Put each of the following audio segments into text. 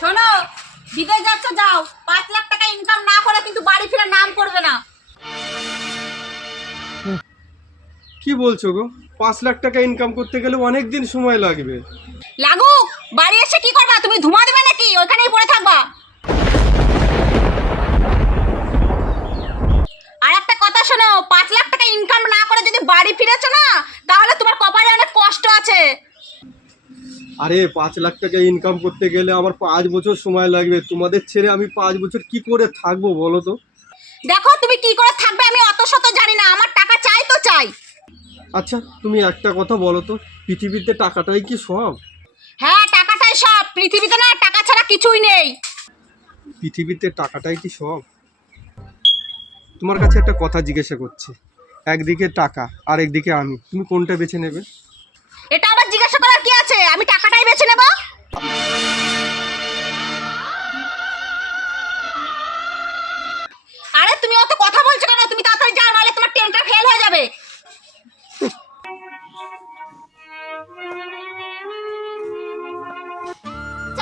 শোনো, বিদেশ যাচ্ছ যাও, 5 লাখ টাকা ইনকাম না করে কিন্তু বাড়ি ফিরে নাম করবে না। কি বলছো গো? 5 লাখ টাকা ইনকাম করতে গেলে অনেক দিন সময় লাগবে। লাগুক, বাড়ি এসে কি করবা? তুমি ধুমা দেবে নাকি ওইখানেই পড়ে থাকবা? আর একটা কথা শোনো, 5 লাখ টাকা ইনকাম না করে যদি বাড়ি ফিরেছো না, তাহলে তোমার কপালে অনেক কষ্ট আছে। আরে 5 লাখ টাকা ইনকাম করতে গেলে আমার 5 বছর সময় লাগবে। তোমাদের ছেড়ে আমি 5 বছর কি করে থাকবো বলো তো? দেখো, তুমি কি করে থাকবে আমি অত শত জানি না, আমার টাকা চাই তো চাই। আচ্ছা তুমি একটা কথা বলো তো, পৃথিবীতে টাকাটাই কি সব? হ্যাঁ, টাকাটাই সব। পৃথিবীতে না টাকা ছাড়া কিছুই নেই। পৃথিবীতে টাকাটাই কি সব? তোমার কাছে একটা কথা জিজ্ঞাসা করছি, একদিকে টাকা আর একদিকে আমি, তুমি কোনটা বেছে নেবে? এটা আবার জিজ্ঞাসা করার কি আছে? আমি টাকাটাই বেছে নেব। আরে তুমি অত কথা বলছো কেন? তুমি তাড়াতাড়ি যাও, নাহলে তোমার ট্রেনটা ফেল হয়ে যাবে।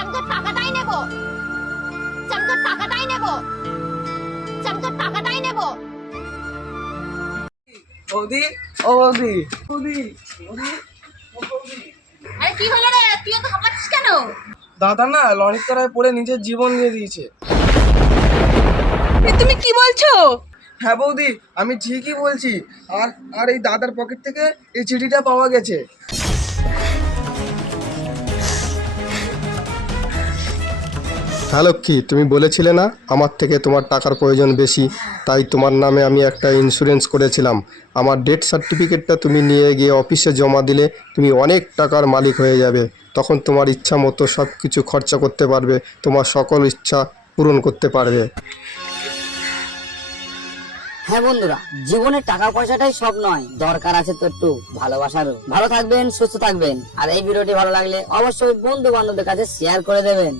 আমি তো টাকাটাই নেব। আমি তো টাকাটাই নেব। আমি তো টাকাটাই নেব। বৌদি, ও বৌদি, বৌদি, বৌদি, ও বৌদি। আরে কি হলো রে? তুই তো হাঁপাচ্ছিস কেন? দাদা না লরির তলায় পড়ে নিজের জীবন দিয়ে দিয়েছে। তুমি কি বলছো? হ্যাঁ বৌদি, আমি ঠিকই বলছি। আর আর এই দাদার পকেট থেকে এই চিঠিটা পাওয়া গেছে। হ্যালো, কি তুমি বলেছিলে না আমার থেকে তোমার টাকার প্রয়োজন বেশি, তাই তোমার নামে আমি একটা ইন্স্যুরেন্স করেছিলাম। আমার ডেথ সার্টিফিকেটটা তুমি নিয়ে গিয়ে অফিসে জমা দিলে তুমি অনেক টাকার মালিক হয়ে যাবে। তখন তোমার ইচ্ছা মতো সব কিছু খরচা করতে পারবে, তোমার সকল ইচ্ছা পূরণ করতে পারবে। হ্যাঁ বন্ধুরা, জীবনে টাকা পয়সাটাই সব নয়, দরকার আছে তো একটু ভালোবাসারও। ভালো থাকবেন, সুস্থ থাকবেন। আর এই ভিডিওটি ভালো লাগলে অবশ্যই বন্ধু বান্ধবদের কাছে শেয়ার করে দেবেন।